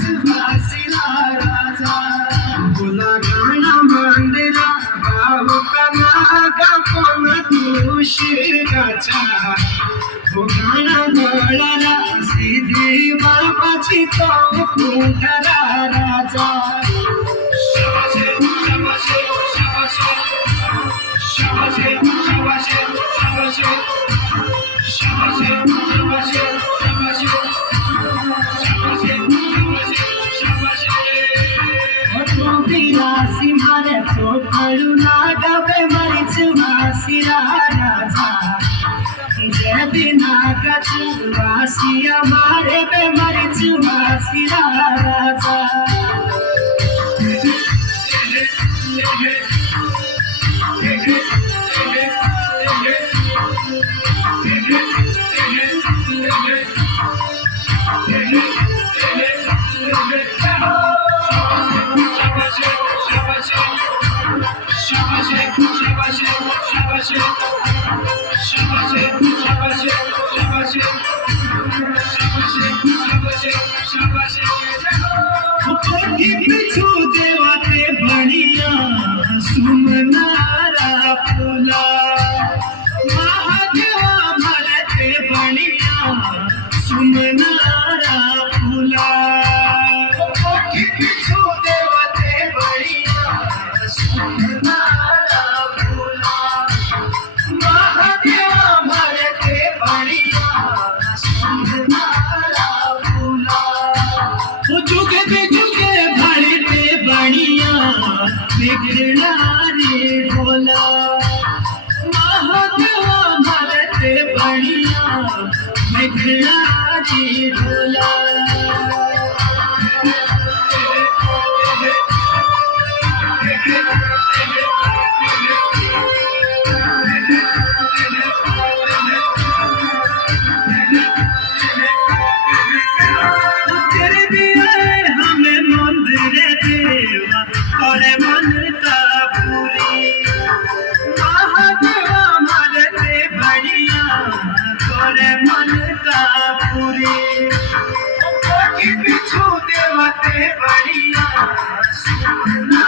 वासिला राजा बोला गाणं मंदिरा बाहुका नागा कोण तू शिरगाचा हो गाणं नळाला सिद्धी बाबाची तो कुंडला राजा शाबाशे शाबाशे शाबाशे शाबाशे शाबाशे शाबाशे शाबाशे शाबाशे शाबाशे शाबाशे शाबाशे बिरासी मारे तो करुणा गवे मरीच वासिला राजा जय बिना गचु वासिया मारे बे मरीच वासिला राजा पिछू देवाते बनिया सुमनारा फुला महादेवा भरते बनिया सुमनारा फुला पिछू देवाते बनिया सुमनारा फुला महादेवा भरते बनिया सुमनारा फुला जुगे जुगे भरते बनिया बिगड़ारे ढोला महादेवा भरते बनिया बिगड़ारे ढोला तेरे बिया हमें मंदिरे देवा करे मन का पूरी महादेवा भरते बनिया करे मन का पूरी पिछू देवते बनिया सुना